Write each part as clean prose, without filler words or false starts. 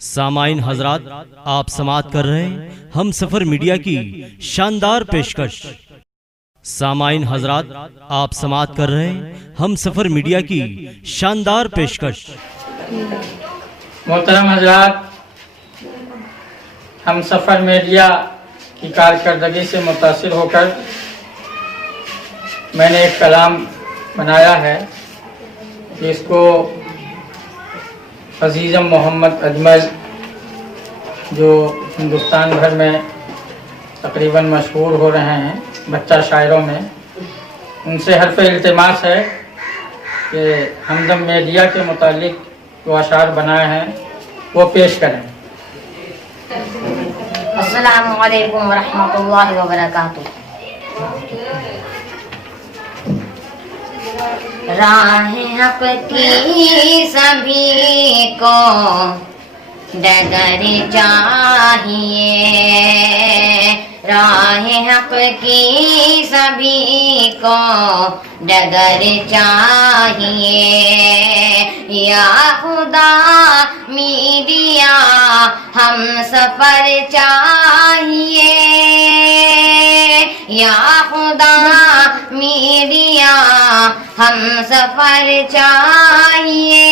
سامعین حضرات، آپ سماعت کر رہے ہیں ہم سفر میڈیا کی شاندار پیشکش۔ سامعین حضرات، آپ سماعت کر رہے ہیں ہم سفر میڈیا کی شاندار پیشکش۔ محترم حضرات، ہم سفر میڈیا کی کارکردگی سے متاثر ہو کر میں نے ایک کلام بنایا ہے، جس کو عزیزم محمد اجمل، جو ہندوستان بھر میں تقریباً مشہور ہو رہے ہیں بچہ شاعروں میں، ان سے حرف التماس ہے کہ ہمدم میڈیا کے متعلق جو اشعار بنائے ہیں وہ پیش کریں۔ السلام علیکم ورحمۃ اللہ وبرکاتہ۔ راہ حق کی سبھی کو ڈگر چاہیے، راہ حق کی سبھی کو ڈگر چاہیے، یا خدا میڈیا ہم سفر چاہیے، یا خدا میڈیا ہم سفر چاہیے،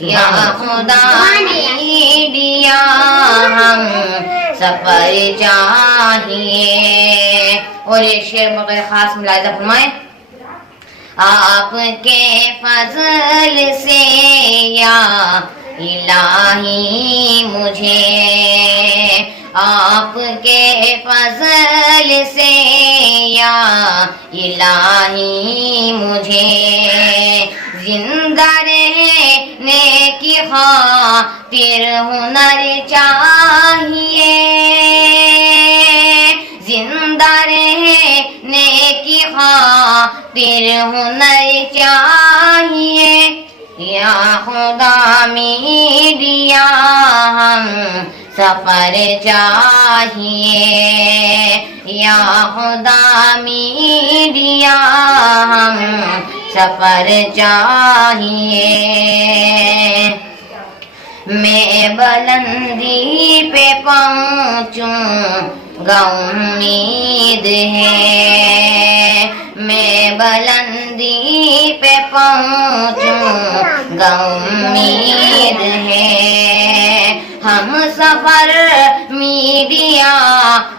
یا خدا میڈیا ہم سفر چاہیے۔ اور یہ شعر بغیر خاص ملاحظہ فرمائیں۔ آپ کے فضل سے یا الہی مجھے، آپ کے فضل سے یا الہی مجھے، زندہ رہنے کی خاطر ہنر چاہیے، زندہ رہنے کی خاطر ہنر چاہیے، یا خدا میڈیا ہم سفر چاہیے، یا خدا میڈیا ہم سفر چاہیے۔ میں بلندی پہ پہنچوں گا امید ہے، میں بلندی پہ پہنچوں گا امید ہے، ہم سفر میڈیا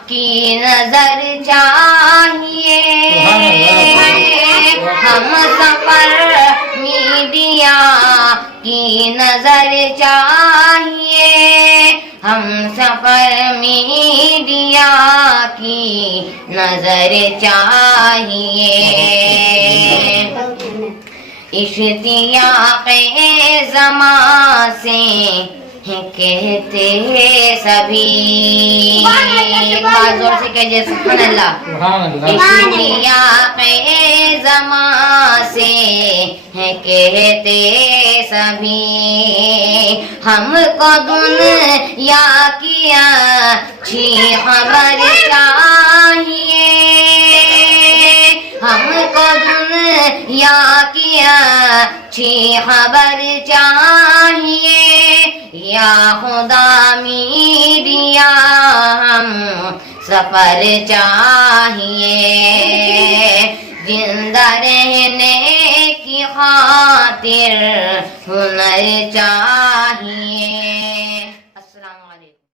کی نظر چاہیے، ہم سفر میڈیا کی نظر چاہیے، ہم سفر میڈیا کی نظر چاہیے۔ اشتیاق زمان سے کہتے سبھی، بات زور سے کہجیے سبحان اللہ۔ اشتیاق زمان سے کہتے سبھی، ہم کو دنیا کی اچھی خبر چاہیے، ہم کو دنیا کی اچھی خبر چاہیے، یا خدا میڈیا ہم سفر چاہیے، زندہ رہنے کی خاطر ہنر چاہیے۔